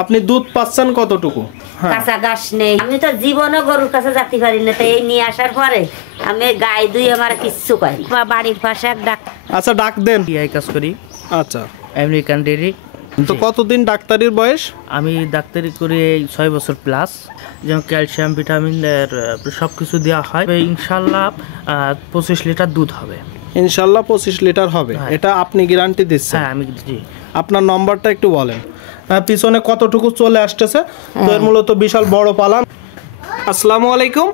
আপনি দুধ পাচ্ছেন কতটুকু? কাঁচা ঘাস নেই, আমি তো জীবনে গরুর কাছে যেতে পারি না, তাই এই নিয়ে আসার পরে আমি গায়ে দুই আমার কিচ্ছু পাই। বাড়ির পাশে এক ডাক্তার। আচ্ছা, ডাক দেন। এই কাজ করি। আচ্ছা, আমেরিকান ডেরি। তো কতদিন ডাক্তারির বয়স? আমি ডাক্তারি করি 6 বছর প্লাস। যেমন ক্যালসিয়াম, ভিটামিন সব কিছু দেওয়া হয়। ইনশাল্লাহ 25 লিটার দুধ হবে। ইনশাল্লাহ 25 লিটার হবে, এটা আপনি গ্যারান্টি দিচ্ছেন? হ্যাঁ, আমি জি। আপনার নম্বরটা একটু বলেন। পিছনে কতটুকু চলে আসতেছে, তো এর মূলত বিশাল বড় পালান। আসসালামু আলাইকুম।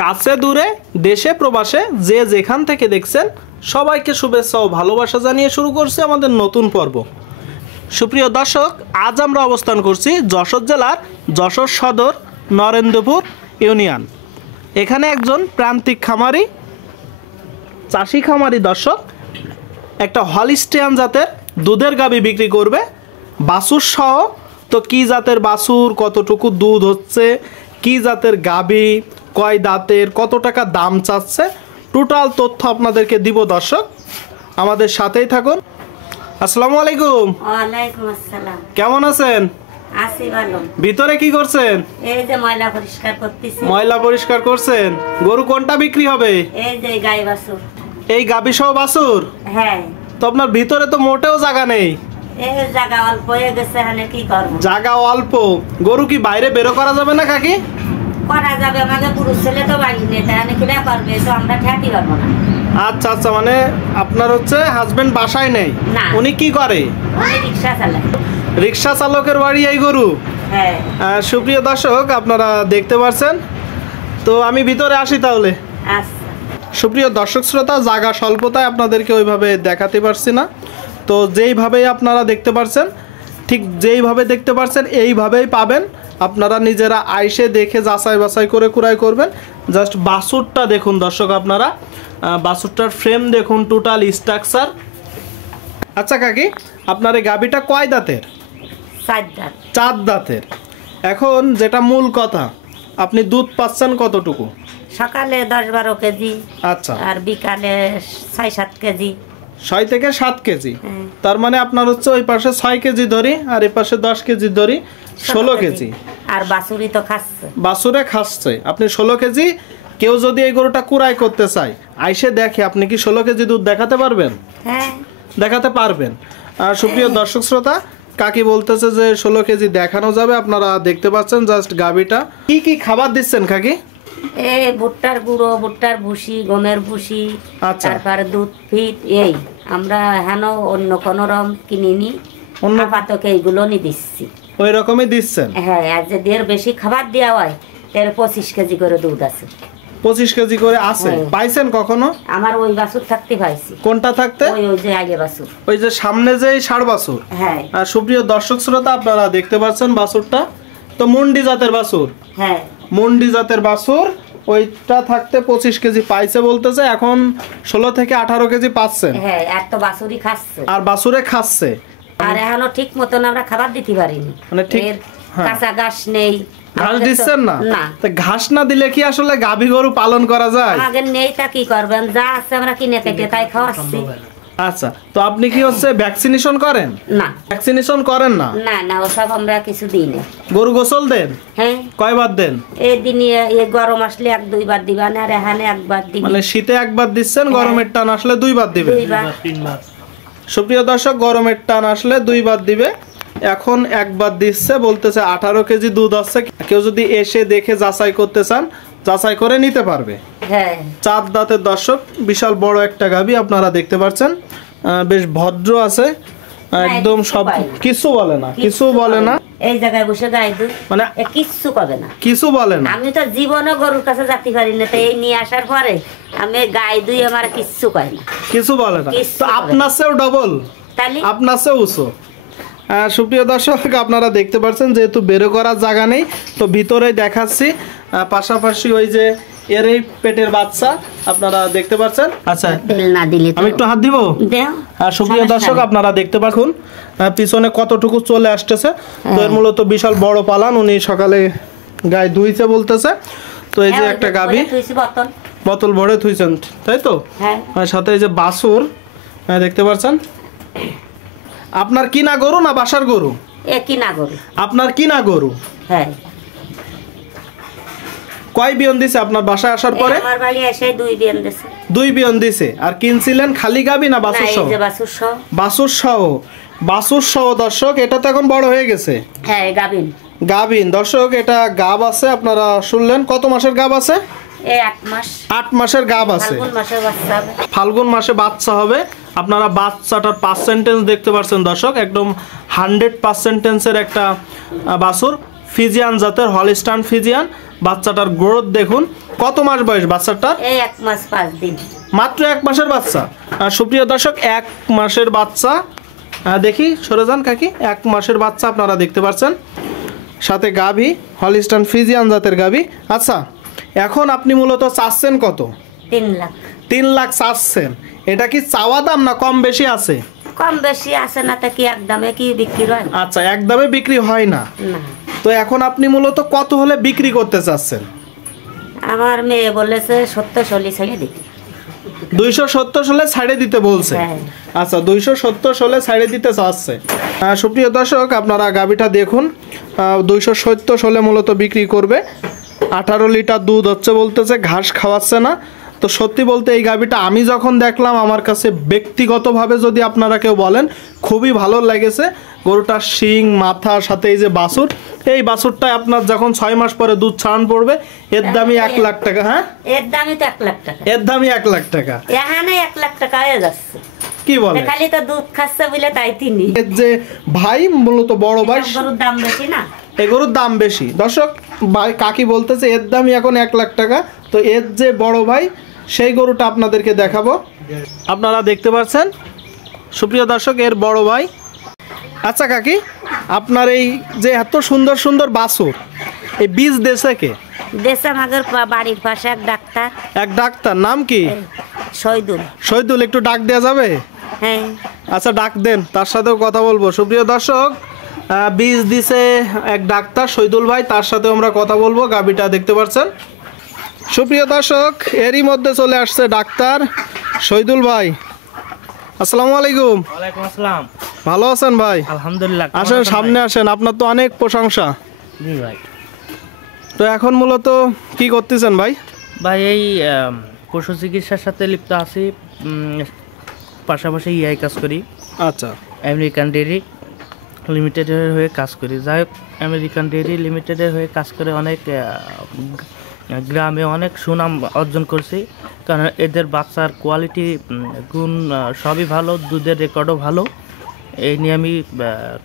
কাছে দূরে দেশে প্রবাসে যে যেখান থেকে দেখছেন সবাইকে শুভেচ্ছা ও ভালোবাসা জানিয়ে শুরু করছি আমাদের নতুন পর্ব। সুপ্রিয় দর্শক, আজ আমরা অবস্থান করছি যশোর জেলার যশোর সদর নরেন্দ্রপুর ইউনিয়ন। এখানে একজন প্রান্তিক খামারি, চাষি খামারি দর্শক একটা হলিস্টিয়ান জাতের দুধের গাভী বিক্রি করবে, বাছুর সহ। তো কি জাতের বাছুর, কতটুকু দুধ হচ্ছে, কি জাতের গাভী, কয় দাঁতের, কত টাকা দাম চাচ্ছে, টোটাল তথ্য আপনাদেরকে দিব দর্শক, আমাদের সাথেই থাকুন। আসসালামু আলাইকুম। ওয়ালাইকুম আসসালাম। কেমন আছেন? আছি ভালো। ভিতরে কি করছেন? এই যে ময়লা পরিষ্কার করতেছি। ময়লা পরিষ্কার করছেন। গরু কোনটা বিক্রি হবে? এই যে গাই বাছুর। এই গাভী সহ বাছুর? হ্যাঁ। তো আপনার ভিতরে তো মোটেও জায়গা নেই। এই জায়গা অল্প হয়ে গেছে, এখানে কি করবো? জায়গা অল্প, গরু কি বাইরে বেরো করা যাবে না কাকি? করা যাবে, আমাদের পুরুষ ছেলে তো বাড়ি নেই, তাহলে কি করবে? তো আমরা ঠেকাতে পারবো না। আচ্ছা আচ্ছা, মানে আপনার হচ্ছে হাজবেন্ড বাসায় নেই? না। উনি কি করে? উনি রিক্সা চালায়। রিক্সা চালকের বাড়ি এই গরু? হ্যাঁ। সুপ্রিয় দর্শক, আপনারা দেখতে পাচ্ছেন। তো আমি ভিতরে আসি তাহলে। আচ্ছা। সুপ্রিয় দর্শক শ্রোতা, জায়গা স্বল্পতায় আপনাদেরকে ওইভাবে দেখাতে পারছি না। তো যেইভাবেই আপনারা দেখতে পাচ্ছেন, ঠিক যেইভাবে দেখতে পাচ্ছেন এইভাবেই পাবেন। আপনারা নিজেরা আইসে দেখে যাচাই বাছাই করে কুড়াই করবেন। জাস্ট বাছুরটা দেখুন দর্শক, আপনারা বাছুরটার ফ্রেম দেখুন, টোটাল স্ট্রাকচার। আচ্ছা কাকি, আপনার এই গাভীটা কয় দাঁতের? 4 দাঁত। 4 দাঁতের। এখন যেটা মূল কথা, আপনি দুধ পাচ্ছেন কতটুকু? সকালে 10-12 কেজি। আচ্ছা। আর বিকালে 6-7 কেজি। 6 থেকে 7 কেজি। হ্যাঁ। তার মানে আপনার হচ্ছে ওই পাশে 6 কেজি ধরি আর এই পাশে 10 কেজি ধরি, 16 কেজি। আর বাছুরি তো খাচ্ছে। বাছুরে খাচ্ছে। আপনি 16 কেজি। কেউ যদি এই গরুটা কুড়াই করতে চায়, আইসে দেখে, আপনি কি 16 কেজি দুধ দেখাতে পারবেন? হ্যাঁ, দেখাতে পারবেন। আর সুপ্রিয় দর্শক শ্রোতা, কাকি বলতেছে যে 16 কেজি দেখানো যাবে। আপনারা দেখতে পাচ্ছেন জাস্ট গাভীটা। কি কি খাবার দিচ্ছেন কাকি? এই ভুট্টার গুঁড়ো, ভুট্টার ভুসি, গমের ভুসি, আচ্ছা। তারপরে দুধ ফিট। এই আমরা হেন অন্য কোনো রকম কিনিনি, আপাতত এইগুলো নি দিচ্ছি। ওই রকমই দিচ্ছেন? হ্যাঁ। আর যদি এর বেশি খাবার দেওয়া হয়, এর 25 কেজি করে দুধ আছে। 25 কেজি করে আছে? পাইছেন কখনো? আমার ওই বাছুর থাকতে পাইছি। কোনটা থাকতে? ওই যে আগে বাছুর, ওই যে সামনে যে ষাঁড় বাছুর। হ্যাঁ। আর সুপ্রিয় দর্শক শ্রোতা, আপনারা দেখতে পাচ্ছেন বাছুরটা তো মুন্ডি জাতের বাছুর। হ্যাঁ, মুন্ডি জাতের বাছুর। ওইটা থাকতে 25 কেজি পাইছে বলতেছে। এখন 16 থেকে 18 কেজি পাচ্ছেন। হ্যাঁ। আর তো বাছুরি খাচ্ছে। আর বাছুরে খাচ্ছে। আর এখনো ঠিক মতন আমরা খাবার দিতে পারিনি। মানে ঠিক, এর হ্যাঁ। কাঁচা ঘাস নেই। ঘাস দিচ্ছেন না? না। তা ঘাস না দিলে কি আসলে গাভী গরু পালন করা যায়? আগে নেই, তা কি করবেন? যা আছে আমরা কিনে থেকে তাই খাওয়াচ্ছি। আচ্ছা, তো আপনি কি হচ্ছে ভ্যাকসিনেশন করেন? না। ভ্যাকসিনেশন করেন না? না না, ওসব আমরা কিছু দিই না। গরু গোসল দেন? হ্যাঁ। কয়বার দেন? এই দিনই এই গরম আসলে 1-2 বার দিবা, আর এখানে 1 বার দিবি। মানে শীতে 1 বার দিচ্ছেন, গরমের টান আসলে 2 বার দিবেন? 2 বার। 3 বার। সুপ্রিয় দর্শক, গরমের টান আসলে 2 বার দিবে। এখন 1 বার দিচ্ছে, বলতেছে 18 কেজি দুধ আছে। কেউ যদি এসে দেখে যাচাই করতে চান, যাচাই করে নিতে পারবে। হ্যাঁ। 4 দাঁতের দর্শক, বিশাল বড় একটা গাভী আপনারা দেখতে পাচ্ছেন। বেশ ভদ্র আছে একদম, সব কিছু বলে না, কিছু বলে না। এই জায়গায় বসে গাই দুধ, মানে কিচ্ছু করবে না, কিছু বলে না। আমি তো জীবনে গরুর কাছে যেতে পারি না, তাই এই নিয়ে আসার পরে আমি গাই দুই আমার কিচ্ছু কয় না, কিছু বলে না। তো আপনার চেয়েও ডবল, তাহলে আপনার চেয়েও উঁচু। সুপ্রিয় দর্শক, আপনারা দেখতে পাচ্ছেন যেহেতু বেরো করার জায়গা নেই, তো ভিতরে দেখাচ্ছি। পাশাপাশি ওই যে এর এই পেটের বাচ্চা আপনারা দেখতে পাচ্ছেন। আচ্ছা, না দিলে আমি একটু হাত দিব। সুপ্রিয় দর্শক, আপনারা দেখতে পাচ্ছেন পিছনে কতটুকু চলে আসতেছে। তো এর মূলত বিশাল বড় পালান। উনি সকালে গায়ে ধুইছে বলতেছে। তো এই যে একটা গাভী, বোতল ভরে থুইছেন, তাই তো? হ্যাঁ। সাথে এই যে বাছুর দেখতে পাচ্ছেন। আপনার কিনা গরু না বাসার গরু? একই না গরু। আপনার কিনা গরু? হ্যাঁ। কয় বিয়ন দিছে আপনার বাসায় আসার পরে? আমার বাড়ি এসে 2 বিয়ন দিছে। 2 বিয়ন দিছে। আর কিনছিলেন খালি গাবি না বাছুর সহ? না, এই যে বাছুর সহ। বাছুর সহ। বাছুর সহ দর্শক, এটা তো এখন বড় হয়ে গেছে। হ্যাঁ, গাবিন। গাবিন দর্শক, এটা গাব আছে, আপনারা শুনলেন। কত মাসের গাব আছে? 8 মাস। 8 মাসের গাব আছে। ফাল্গুন মাসে বাচ্চা হবে। ফাল্গুন মাসে বাচ্চা হবে। আপনারা বাচ্চাটার পার্সেন্টেজ দেখতে পাচ্ছেন দর্শক, একদম 100%-এর একটা বাছুর, ফিজিয়ান জাতের, হলিস্টান ফিজিয়ান। বাচ্চাটার গ্রোথ দেখুন। কত মাস বয়স বাচ্চাটার? 1 মাস 5 দিন। মাত্র 1 মাসের বাচ্চা। সুপ্রিয় দর্শক, 1 মাসের বাচ্চা। দেখি সরে যান কাকি, 1 মাসের বাচ্চা আপনারা দেখতে পাচ্ছেন, সাথে গাভী, হলিস্টান ফিজিয়ান জাতের গাভী। আচ্ছা, এখন আপনি মূলত চাচ্ছেন কত? 3 লাখ। 3 লাখ চাচ্ছেন। এটা কি চাওয়া দাম না কম বেশি আছে? কম বেশি আছে না, তা কি একদমে কি বিক্রি হয়? আচ্ছা, একদমে বিক্রি হয় না। না। তো এখন আপনি মূলত কত হলে বিক্রি করতে চাচ্ছেন? আমার মেয়ে বলেছে 70-60 ছেড়ে দিতে। 270 হলে ছাড়ে দিতে বলছে। হ্যাঁ। আচ্ছা, 270 হলে ছাড়ে দিতে চাচ্ছে। সুপ্রিয় দর্শক, আপনারা গাভীটা দেখুন। 270 হলে মূলত বিক্রি করবে। 18 লিটার দুধ হচ্ছে বলতেছে, ঘাস খাওয়াচ্ছে না। তো সত্যি বলতে এই গাভীটা আমি যখন দেখলাম, আমার কাছে ব্যক্তিগতভাবে যদি আপনারা কেউ বলেন, খুবই ভালো লেগেছে। গরুটার শিং, মাথা, সাথে এই যে বাছুর, এই বাছুরটায় আপনার যখন 6 মাস পরে দুধ ছাড়ান পড়বে, এর দামই 1 লাখ টাকা। হ্যাঁ, এর দামই তো 1 লাখ টাকা। এর দামই 1 লাখ টাকা। এখানে 1 লাখ টাকা হয়ে যাচ্ছে। কি বলে? খালি তো দুধ খাচ্ছে বলে তাই তিনি। এর যে ভাই, মূলত বড় ভাই, গরুর দাম বেশি না? এই গরুর দাম বেশি। দর্শক, কাকি বলতেছে এর দামই এখন 1 লাখ টাকা। তো এর যে বড় ভাই, সেই গরুটা আপনাদেরকে দেখাবো। আপনারা দেখতে পাচ্ছেন সুপ্রিয় দর্শক, এর বড় ভাই। আচ্ছা কাকি, আপনার এই যে এত সুন্দর সুন্দর বাছুর, এই বীজ দেশে কে? দেশে আমাদের বাড়ির পাশে এক ডাক্তার। এক ডাক্তার, নাম কি? শহীদুল। শহীদুল, একটু ডাক দেওয়া যাবে? হ্যাঁ। আচ্ছা, ডাক দেন, তার সাথেও কথা বলবো। সুপ্রিয় দর্শক, বীজ দিছে এক ডাক্তার শহীদুল ভাই, তার সাথে আমরা কথা বলবো। গাভীটা দেখতে পাচ্ছেন সুপ্রিয় দর্শক, এরই মধ্যে চলে আসছে ডাক্তার শহীদুল ভাই। আসসালামু আলাইকুম। ওয়ালাইকুম আসসালাম। ভালো আছেন ভাই? আলহামদুলিল্লাহ। আসেন, সামনে আসেন, আপনার তো অনেক প্রশংসা। জি ভাই। তো এখন মূলত কি করতেছেন ভাই? ভাই এই পশু চিকিৎসার সাথে লিপ্ত আছি, পাশাপাশি ইআই কাজ করি। আচ্ছা, আমেরিকান ডেয়ারি লিমিটেডের হয়ে কাজ করি। যাই হোক, আমেরিকান ডেয়ারি লিমিটেডের হয়ে কাজ করে অনেক গ্রামে অনেক সুনাম অর্জন করছি, কারণ এদের বাচ্চার কোয়ালিটি, গুণ সবই ভালো, দুধের রেকর্ডও ভালো। এই নিয়ে আমি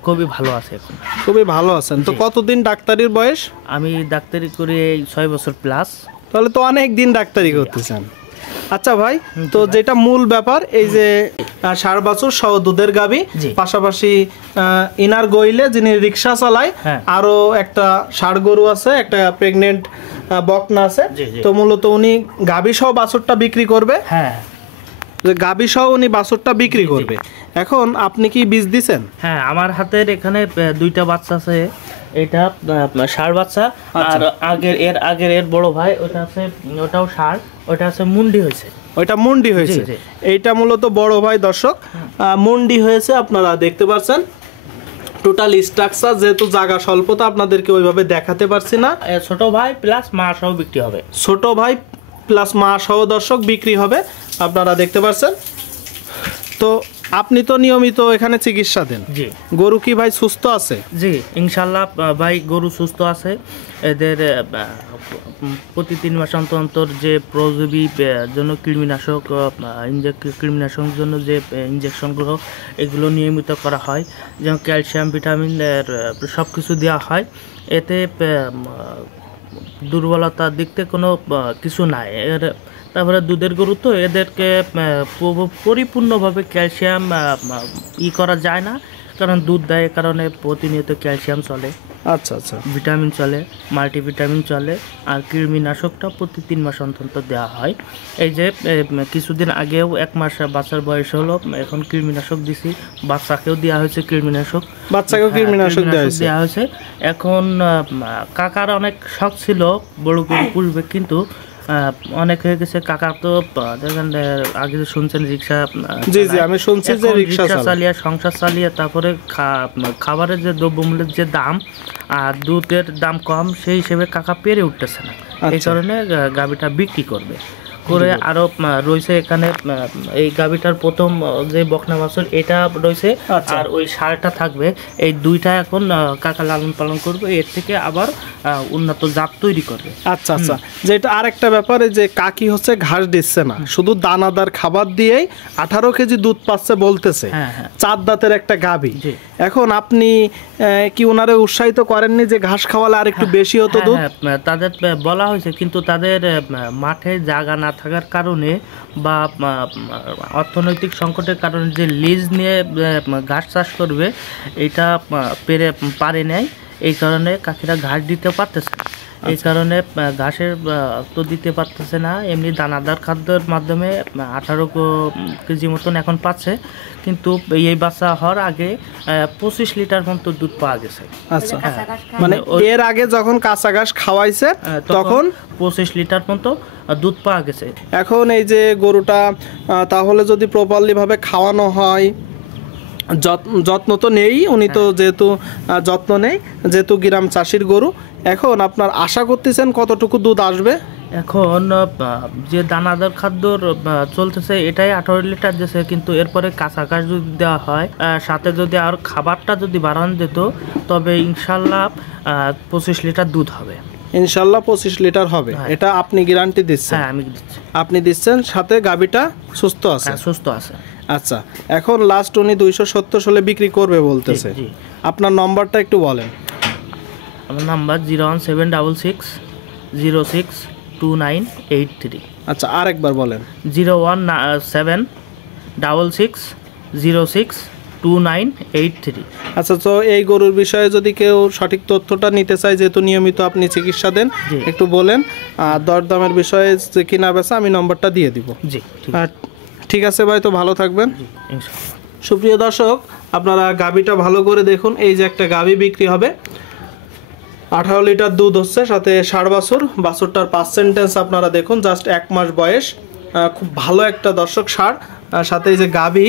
খুবই ভালো আছি এখন। খুবই ভালো আছেন। তো কতদিন ডাক্তারির বয়স? আমি ডাক্তারি করি এই 6 বছর প্লাস। তাহলে তো অনেক দিন ডাক্তারি করতেছেন। আচ্ছা ভাই, তো যেটা মূল ব্যাপার, এই যে 4 বছর সহ দুধের গাভী, পাশাপাশি ইনার গইলে যিনি রিক্সা চালায়, আরো একটা ষাড় গরু আছে, একটা প্রেগনেন্ট বকনা আছে। তো মূলত উনি গাভী সহ বাছুরটা বিক্রি করবে। হ্যাঁ, গাভী সহ উনি বাছুরটা বিক্রি করবে। এখন আপনি কি বীজ দিছেন? হ্যাঁ, আমার হাতের এখানে 2টা বাচ্চা আছে। এটা ষাঁড় বাচ্চা, আর আগের এর বড় ভাই ওটা আছে, ওটাও ষাঁড়, ওটা আছে মুন্ডি হয়েছে। ওইটা মুন্ডি হয়েছে। এইটা মূলত বড় ভাই দর্শক, মুন্ডি হয়েছে, আপনারা দেখতে পাচ্ছেন। টোটাল স্ট্রাকচার, যেহেতু জায়গা স্বল্পতা, আপনাদেরকে ওইভাবে দেখাতে পারছি না। ছোট ভাই প্লাস মা সহ বিক্রি হবে। ছোট ভাই প্লাস মা সহ দর্শক বিক্রি হবে, আপনারা দেখতে পাচ্ছেন। তো আপনি তো নিয়মিত এখানে চিকিৎসা দেন। জি। গরু কি ভাই সুস্থ আছে? জি, ইনশাল্লাহ ভাই গরু সুস্থ আছে। এদের প্রতি 3 মাস অন্তর অন্তর যে প্রজীবী জন্য কৃমিনাশক, কৃমিনাশকের জন্য যে ইঞ্জেকশনগুলো, এগুলো নিয়মিত করা হয়। যেমন ক্যালসিয়াম, ভিটামিন, সব কিছু দেওয়া হয়। এতে দুর্বলতার দিক থেকে কোনো কিছু নাই। তারপরে দুধের গরু তো, এদেরকে পরিপূর্ণভাবে ক্যালসিয়াম করা যায় না, কারণ দুধ দেয় কারণে প্রতিনিয়ত ক্যালসিয়াম চলে। আচ্ছা আচ্ছা, ভিটামিন চলে, মাল্টিভিটামিন চলে, আর কৃমিনাশকটা প্রতি 3 মাস অন্তর দেওয়া হয়। এই যে কিছুদিন আগেও 1 মাস বাচ্চার বয়স হলো, এখন কৃমিনাশক দিছি, বাচ্চাকেও দেওয়া হয়েছে কৃমিনাশক। বাচ্চাকেও কৃমিনাশক দেওয়া হয়েছে। এখন কাকার অনেক শখ ছিল বড় গরু পুষবে, কিন্তু অনেক হয়ে গেছে। কাকা তো দেখেন আগে যে শুনছেন রিক্সা জি জি, আমি শুনছি যে রিক্সা চালিয়ে সংসার চালিয়ে তারপরে খাবারের যে দ্রব্যমূল্যের যে দাম আর দুধের দাম কম, সেই হিসেবে কাকা পেরে উঠতেছে না। এই কারণে গাভীটা বিক্রি করবে করে আরো রয়েছে এখানে এই গাভীটার প্রথম যে বকনা বাছুর এটা রয়েছে, আর ওই ষাঁড়টা থাকবে। এই দুইটা এখন কাকা লালন পালন করবে, এর থেকে আবার উন্নত জাত তৈরি করবে। আচ্ছা আচ্ছা, যেটা আরেকটা ব্যাপারে যে কাকি হচ্ছে ঘাস দিচ্ছে না, শুধু দানাদার খাবার দিয়েই 18 কেজি দুধ পাচ্ছে বলতেছে। হ্যাঁ। 4 দাঁতের একটা গাভী। জি। এখন আপনি কি ওনারে উৎসাহিত করেননি যে ঘাস খাওয়ালে আর একটু বেশি হতো দুধ? হ্যাঁ, তাদের বলা হয়েছে, কিন্তু তাদের মাঠে জায়গা না থাকার কারণে বা অর্থনৈতিক সংকটের কারণে যে লিজ নিয়ে ঘাস চাষ করবে এটা পারে নাই। এই কারণে কাকিরা ঘাস দিতে পারতেছে না। এই কারণে ঘাসের তো দিতে পারতেছে না, এমনি দানাদার খাদ্যের মাধ্যমে 18 কেজি মতন এখন পাচ্ছে। কিন্তু এই বাচ্চা হওয়ার আগে 25 লিটার মতো দুধ পাওয়া গেছে। আচ্ছা, মানে এর আগে যখন কাঁচা ঘাস খাওয়াইছে তখন 25 লিটার মতো দুধ পাওয়া গেছে। এখন এই যে গরুটা তাহলে যদি প্রপারলি ভাবে খাওয়ানো হয়, যত্ন তো নেই উনি তো, যেহেতু যত্ন নেই, যেহেতু গ্রাম চাষির গরু, এখন আপনার আশা করতেছেন কতটুকু দুধ আসবে? এখন যে দানাদার খাদ্যর চলতেছে এটাই 18 লিটার দিচ্ছে, কিন্তু এরপরে কাঁচা ঘাস যদি দেওয়া হয়, সাথে যদি আর খাবারটা যদি বাড়ানো যেত, তবে ইনশাল্লাহ 25 লিটার দুধ হবে। ইনশাল্লাহ 25 লিটার হবে, এটা আপনি গ্যারান্টি দিচ্ছেন? হ্যাঁ, আমি দিচ্ছি। আপনি দিচ্ছেন, সাথে গাভীটা সুস্থ আছে? সুস্থ আছে। আচ্ছা, এখন লাস্ট উনি 270 হলে বিক্রি করবে বলতেছে। জি। আপনার নম্বরটা একটু বলেন। আমার নাম্বার 01766 062983। আচ্ছা, আরেকবার বলেন। 01766 062983। আচ্ছা, তো এই গরুর বিষয়ে যদি কেউ সঠিক তথ্যটা নিতে চায়, যেহেতু নিয়মিত আপনি চিকিৎসা দেন, একটু বলেন। আর দরদামের বিষয়ে যে কিনা বেচা আমি নম্বরটা দিয়ে দিব। জি, ঠিক আছে ভাই, তো ভালো থাকবেন। ইনশাআল্লাহ। সুপ্রিয় দর্শক, আপনারা গাভীটা ভালো করে দেখুন। এই যে একটা গাভী বিক্রি হবে, 18 লিটার দুধ হচ্ছে, সাথে ষাঁড় বাছুর। বাছুরটার পার্সেন্টেজ আপনারা দেখুন, জাস্ট 1 মাস বয়স, খুব ভালো একটা দর্শক ষাঁড়। সাথে এই যে গাভী,